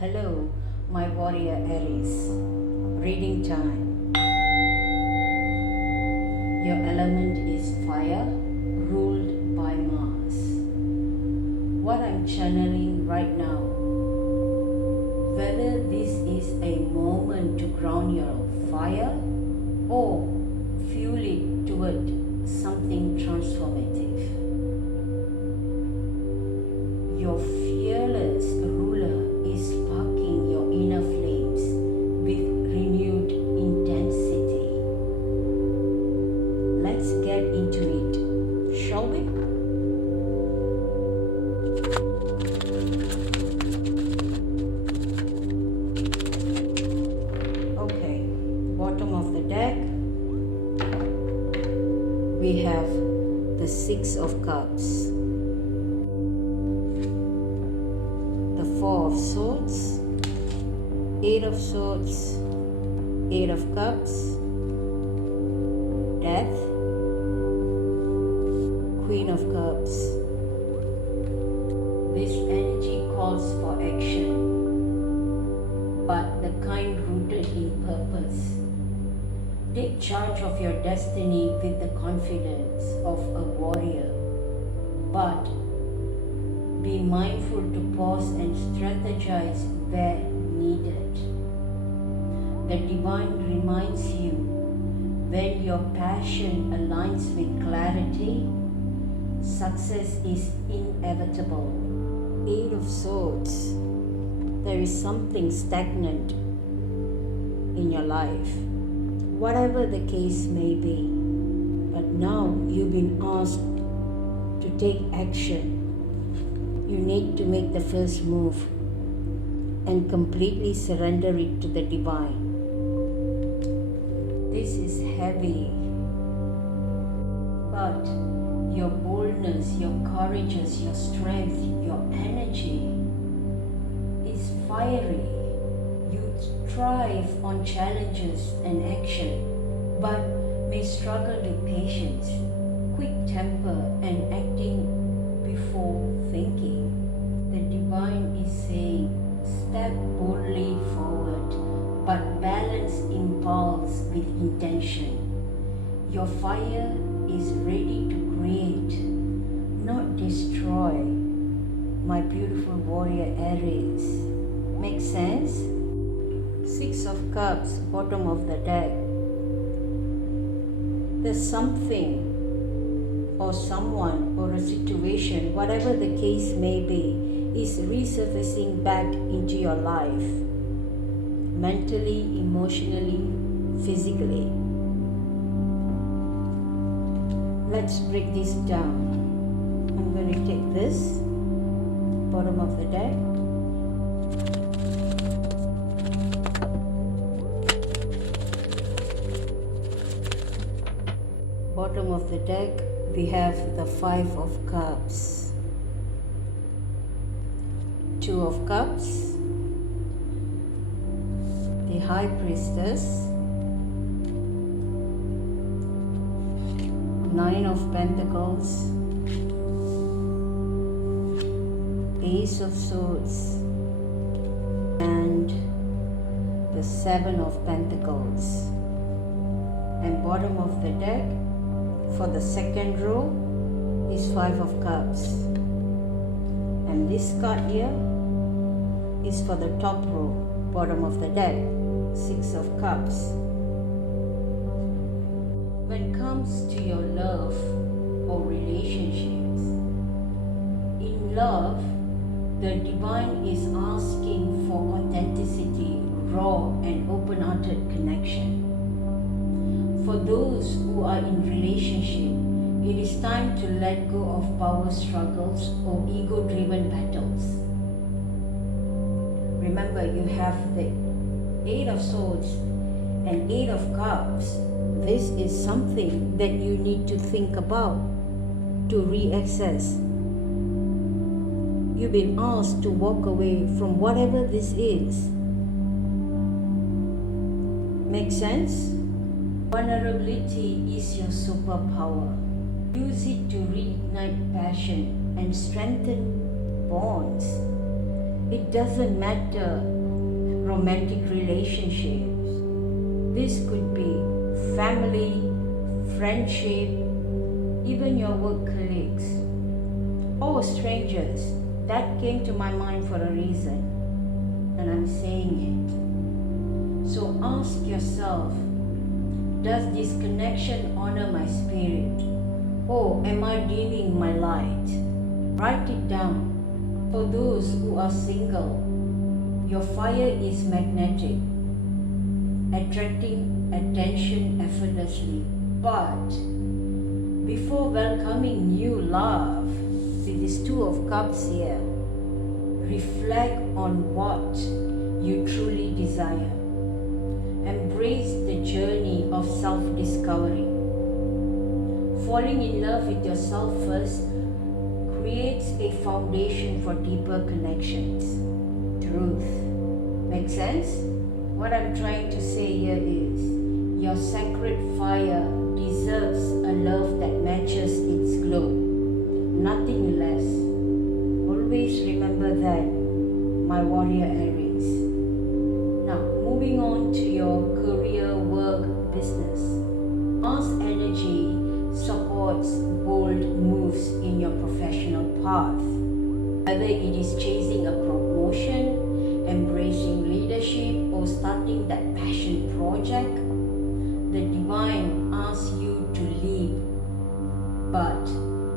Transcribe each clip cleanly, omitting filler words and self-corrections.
Hello, my warrior Aries. Reading time. Your element is fire, ruled by Mars. What I'm channeling right now, whether this is a moment to ground your fire or fuel it toward something transformative. Your fearless ruler is sparking your inner flames with renewed intensity. Let's get into it, shall we? Okay, bottom of the deck, we have the Six of Cups, the Four of Swords, Eight of Swords, Eight of Cups, Death, Queen of Cups. This energy calls for action, but the kind rooted in purpose. Take charge of your destiny with the confidence of a warrior, but be mindful to pause and strategize where needed. The divine reminds you when your passion aligns with clarity, success is inevitable. Eight of Swords. There is something stagnant in your life, whatever the case may be. But now you've been asked to take action. You need to make the first move and completely surrender it to the divine. This is heavy, but your boldness, your courage, your strength, your energy is fiery. You thrive on challenges and action, but may struggle with patience, quick temper, and acting before thinking. The divine is saying, step boldly forward, but balance impulse with intention. Your fire is ready to create, not destroy. My beautiful warrior Aries. Make sense? Six of Cups, bottom of the deck. There's something or someone or a situation, whatever the case may be, is resurfacing back into your life, mentally, emotionally, physically. Let's break this down. I'm going to take this, bottom of the deck. Bottom of the deck, we have the Five of Cups, Two of Cups, the High Priestess, Nine of Pentacles, Ace of Swords, and the Seven of Pentacles. And bottom of the deck, for the second row, is Five of Cups. And this card here is for the top row, bottom of the deck, Six of Cups. When it comes to your love or relationships, in love, the divine is asking for authenticity, raw and open-hearted connection. For those who are in relationship, it is time to let go of power struggles or ego-driven battles. Remember, you have the Eight of Swords and Eight of Cups. This is something that you need to think about, to reaccess. You've been asked to walk away from whatever this is. Make sense? Vulnerability is your superpower. Use it to reignite passion and strengthen bonds. It doesn't matter romantic relationships. This could be family, friendship, even your work colleagues, or strangers. That came to my mind for a reason, and I'm saying it. So ask yourself, does this connection honor my spirit? Or am I dimming my light? Write it down. For those who are single, your fire is magnetic, attracting attention effortlessly. But before welcoming new love, see this Two of Cups here, reflect on what you truly desire. Embrace the journey of self-discovery. Falling in love with yourself first creates a foundation for deeper connections. Truth. Make sense? What I'm trying to say here is, your sacred fire deserves a love that matches its glow. Nothing less. Always remember that, my warrior Aries. Now, moving on to your career, work, business. Mars energy supports bold moves in your professional path. Whether it is chasing a promotion, embracing leadership, or starting that passion project, the divine asks you to lead, but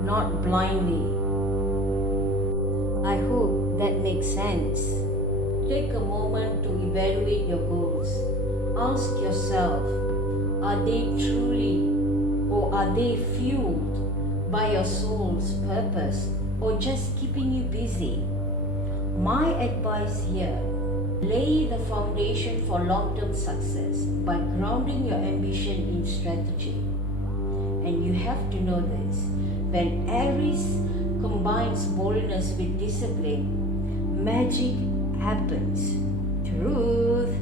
not blindly. I hope that makes sense. Take a moment to evaluate your goals. Ask yourself, are they truly, or are they fueled by your soul's purpose, or just keeping you busy? My advice here, lay the foundation for long-term success by grounding your ambition in strategy. And you have to know this, when Aries combines boldness with discipline, magic happens. Truth.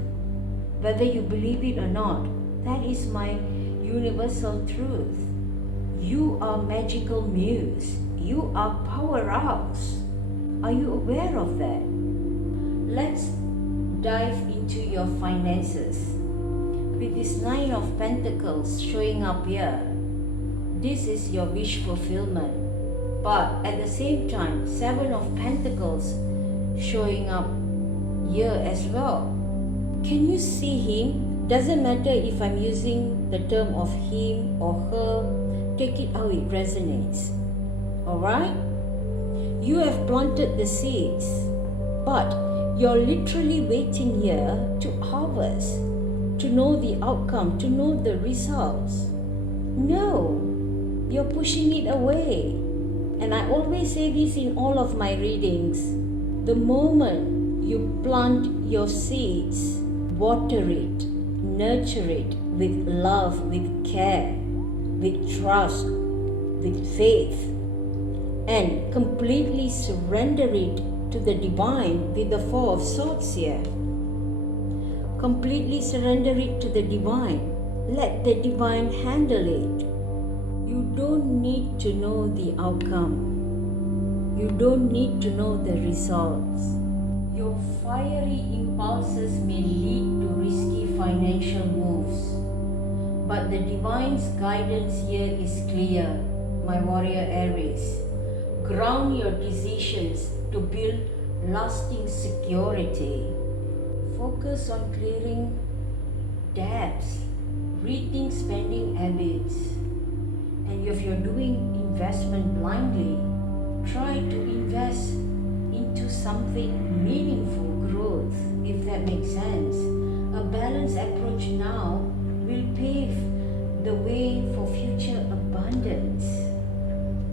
Whether you believe it or not, that is my universal truth. You are magical muse. You are powerhouse. Are you aware of that? Let's dive into your finances. With this Nine of Pentacles showing up here, this is your wish fulfillment. But at the same time, Seven of Pentacles showing up here as well. Can you see him? Doesn't matter if I'm using the term of him or her, take it how it resonates. Alright? You have planted the seeds, but you're literally waiting here to harvest, to know the outcome, to know the results. No, you're pushing it away. And I always say this in all of my readings. The moment you plant your seeds, water it, nurture it with love, with care, with trust, with faith, and completely surrender it to the divine with the Four of Swords here. Completely surrender it to the divine. Let the divine handle it. You don't need to know the outcome. You don't need to know the results. Your fiery impulses may lead to risky financial moves, but the divine's guidance here is clear, my warrior Aries. Ground your decisions to build lasting security. Focus on clearing debts, rethink spending habits. And if you're doing investment blindly, try to invest into something meaningful growth, if that makes sense. A balanced approach now will pave the way for future abundance.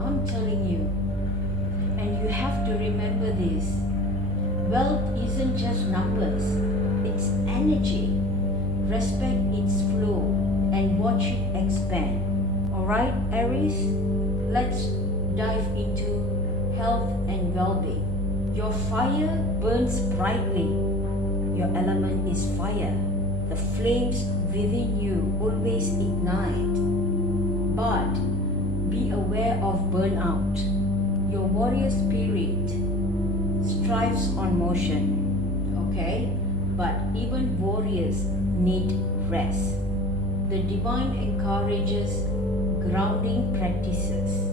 I'm telling you. And you have to remember this. Wealth isn't just numbers, it's energy. Respect its flow and watch it expand. Alright, Aries? Let's dive into health and well-being. Your fire burns brightly. Your element is fire. The flames within you always ignite. But be aware of burnout. Your warrior spirit strives on motion, okay? But even warriors need rest. The divine encourages grounding practices.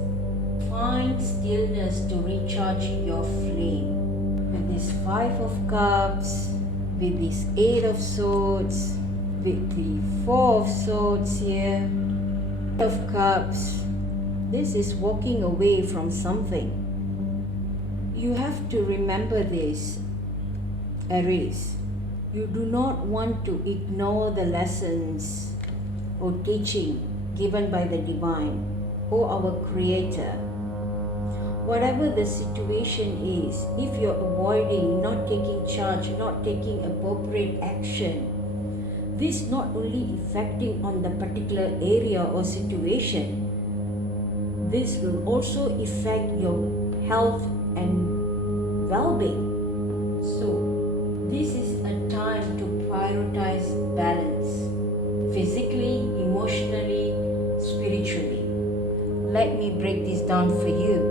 Find stillness to recharge your flame. With this Five of Cups, with this Eight of Swords, with the Four of Swords here, of Cups, this is walking away from something. You have to remember this, Aries. You do not want to ignore the lessons or teaching given by the divine or our creator. Whatever the situation is, if you're avoiding, not taking charge, not taking appropriate action, this not only affecting on the particular area or situation, this will also affect your health and well-being. So, this is a time to prioritize balance, physically, emotionally, spiritually. Let me break this down for you.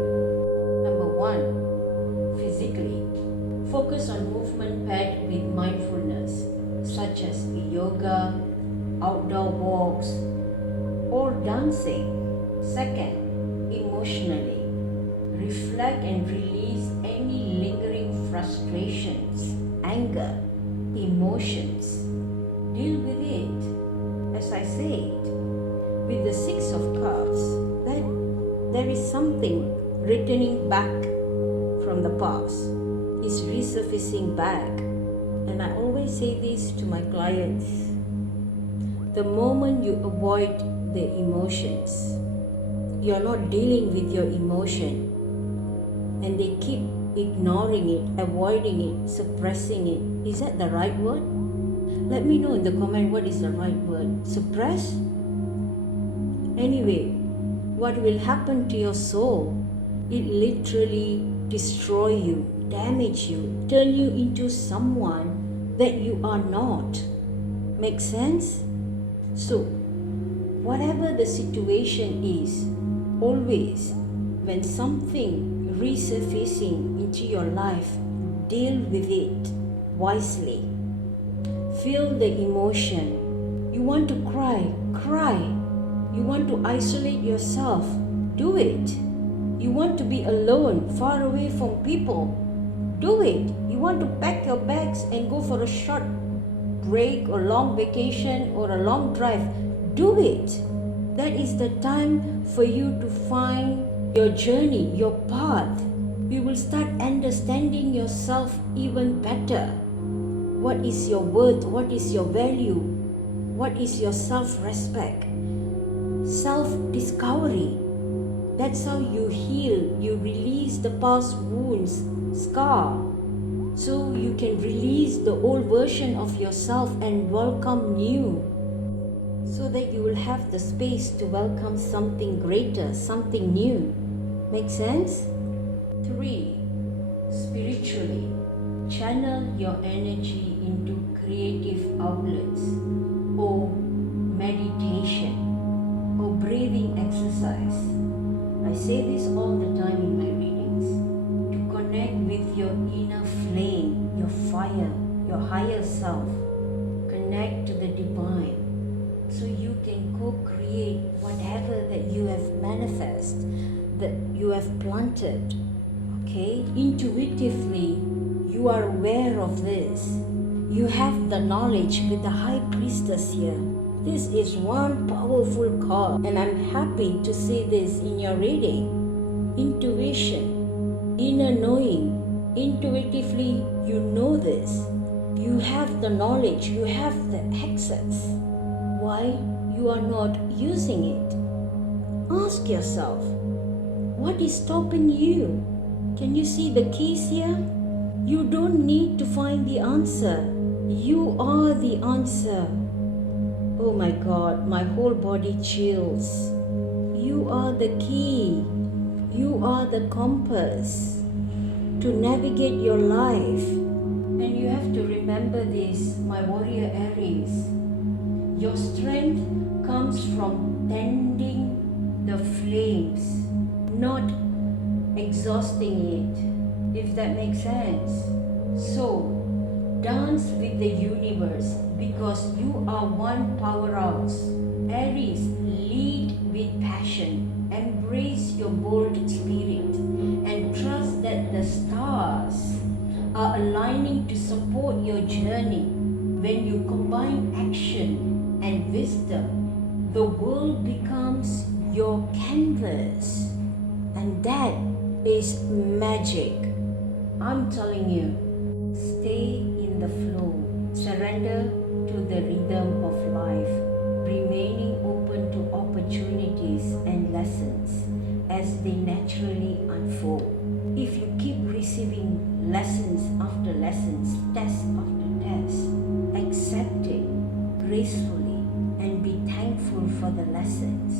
Number one, physically. Focus on movement paired with mindfulness, such as yoga, outdoor walks, or dancing. Second, emotionally. Reflect and release any lingering frustrations, anger, emotions. Deal with it. As I said, with the Six of Cups, that there is something returning back from the past. It's resurfacing back. And I always say this to my clients. The moment you avoid the emotions, you're not dealing with your emotion, and they keep ignoring it, avoiding it, suppressing it. Is that the right word? Let me know in the comment what is the right word. Suppress? Anyway, what will happen to your soul? It literally destroy you, damage you, turn you into someone that you are not. Make sense? So, whatever the situation is, always when something resurfacing into your life, deal with it wisely. Feel the emotion. You want to cry, cry. You want to isolate yourself, do it. You want to be alone, far away from people, do it. You want to pack your bags and go for a short break or long vacation or a long drive, do it. That is the time for you to find your journey, your path. You will start understanding yourself even better. What is your worth? What is your value? What is your self-respect? Self-discovery. That's how you heal. You release the past wounds, scar, so you can release the old version of yourself and welcome new, so that you will have the space to welcome something greater, something new. Make sense? 3. Spiritually. Channel your energy into creative outlets or meditation or breathing exercise. I say this all the time in my readings. To connect with your inner flame, your fire, your higher self. Connect to the divine, so you can co-create whatever that you have manifest, that you have planted. Okay? Intuitively, you are aware of this. You have the knowledge with the High Priestess here. This is one powerful card, and I'm happy to see this in your reading. Intuition, inner knowing. Intuitively, you know this. You have the knowledge, you have the access. Why you are not using it? Ask yourself, what is stopping you? Can you see the keys here? You don't need to find the answer. You are the answer. Oh my God, my whole body chills. You are the key. You are the compass to navigate your life. And you have to remember this, my warrior Aries. Your strength comes from tending the flames, not exhausting it. if that makes sense. So, dance with the universe because you are one powerhouse. Aries, lead with passion. Embrace your bold spirit and trust that the stars are aligning to support your journey. When you combine action and wisdom, the world becomes your canvas. And that is magic. I'm telling you, stay in the flow. Surrender to the rhythm of life, remaining open to opportunities and lessons as they naturally unfold. If you keep receiving lessons after lessons, test after test, accept it gracefully and be thankful for the lessons,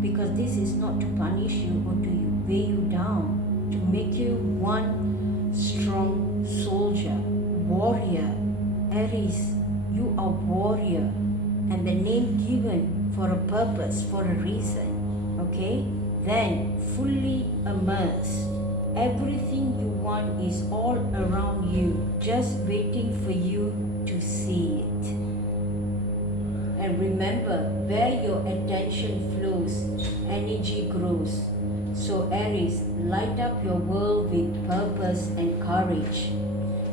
because this is not to punish you or to weigh you down, to make you one strong soldier, warrior. Aries, you are warrior, and the name given for a purpose, for a reason. Okay? Then fully immersed. Everything you want is all around you, just waiting for you to see it. And remember, where your attention flows, energy grows. So Aries, light up your world with purpose and courage.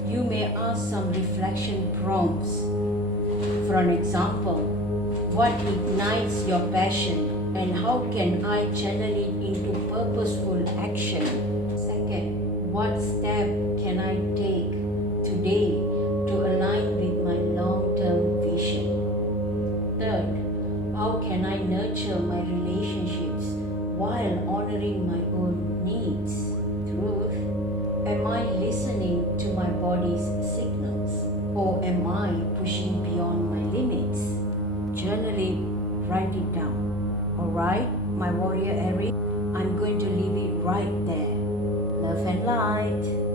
You may ask some reflection prompts. For an example, what ignites your passion and how can I channel it into purposeful action? Second, what step can I take today to align with my long-term vision? Third, how can I nurture my relationships while honoring my own needs? Truth, am I listening to my body's signals or am I pushing beyond my limits? Journal it, write it down. Alright, my warrior Aries, I'm going to leave it right there. Love and light.